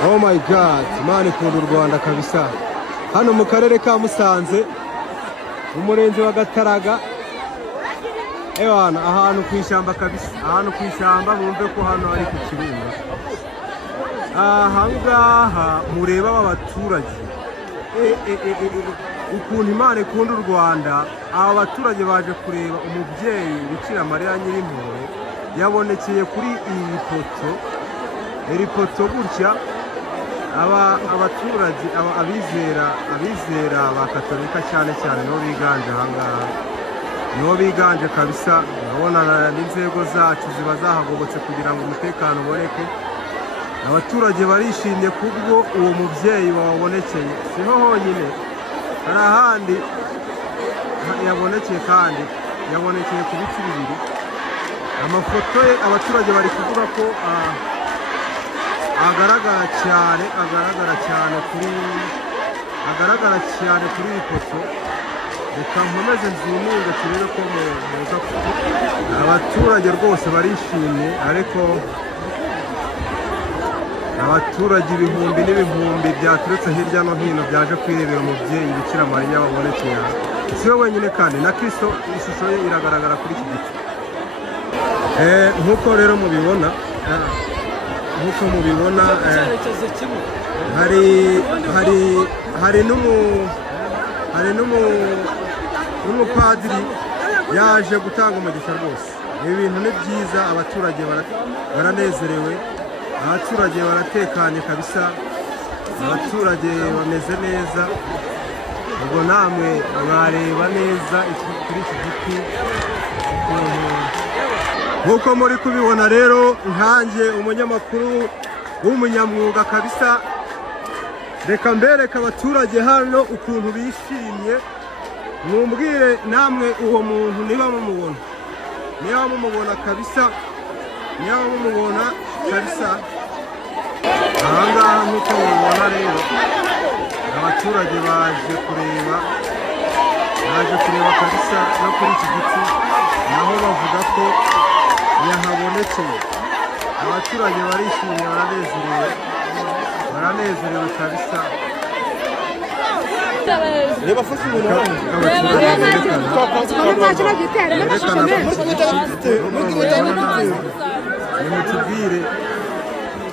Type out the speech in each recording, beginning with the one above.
Oh my god, Imana ikunda u Rwanda kabisa. Hano mu karere ka Musanze, umurenge wa Gataraga. Ewana, ahantu kw'ishyamba kabisa. Ahantu kw'ishyamba bumve ko hano ari ku Kirunga. Ahangaha mureba abaturage. Ukuntu Imana ikunda u Rwanda, aba baturage baje kureba umubyeyi Bikira Mariya Nyirimpuhwe yabonekeye kuri iyi poto. Iri poto gutya abaturage abizera ba Katolika cyane nibo biganje ahangaha, nibo biganje kabisa. Urabona n'inzego zacu ziba zahagobotse kugira ngo umutekano uboneke. Abaturage barishimye kubwo uwo mubyeyi wabonekeye. Siho honyine, hari ahandi yabonekeye, kandi yabonekeye ku biti bibiri. Amafoto ye abaturage bari kuvuga ko agaragara cyane kuri iyi foto. Reka nkomeze nzimunge turebe ko muza. Abaturage rwose barishimye, ariko abaturage ibihumbi n'ibihumbi byaturutse hirya no hino byaje kwirebera umubyeyi Bikira Mariya wabonekeye. Si we wenyine kandi na Kristo ishusho ye iragaragara kuri iki giti. Nk'uko rero mubibona, hari n'umupadiri yaje gutanga umugisha rwose. Ibi bintu ni byiza, abaturage baranezerewe, abaturage baratekanye kabisa, abaturage bameze neza. Ubwo namwe mwareba neza kuri iki giti. Nk'uko muri kubibona rero, nkanjye umunyamakuru w'umunyamwuga kabisa, reka mbereke abaturage hano ukuntu bishimye. Mumbwire namwe uwo muntu niba mumubona kabisa, ahangaha nk'uko mubibona rero, abaturage baje kureba kabisa no kuri iki giti, naho bavuga ko yahabonekeye. Abaturage barishimye, baranezerewe kabisa. Reba fasi umuntu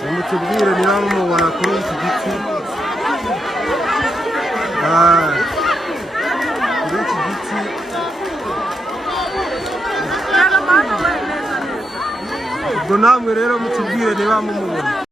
nimutubwire niba mumubona kuri iki giti. Kuri iki giti ubwo namwe rero mutubwire niba mumubona.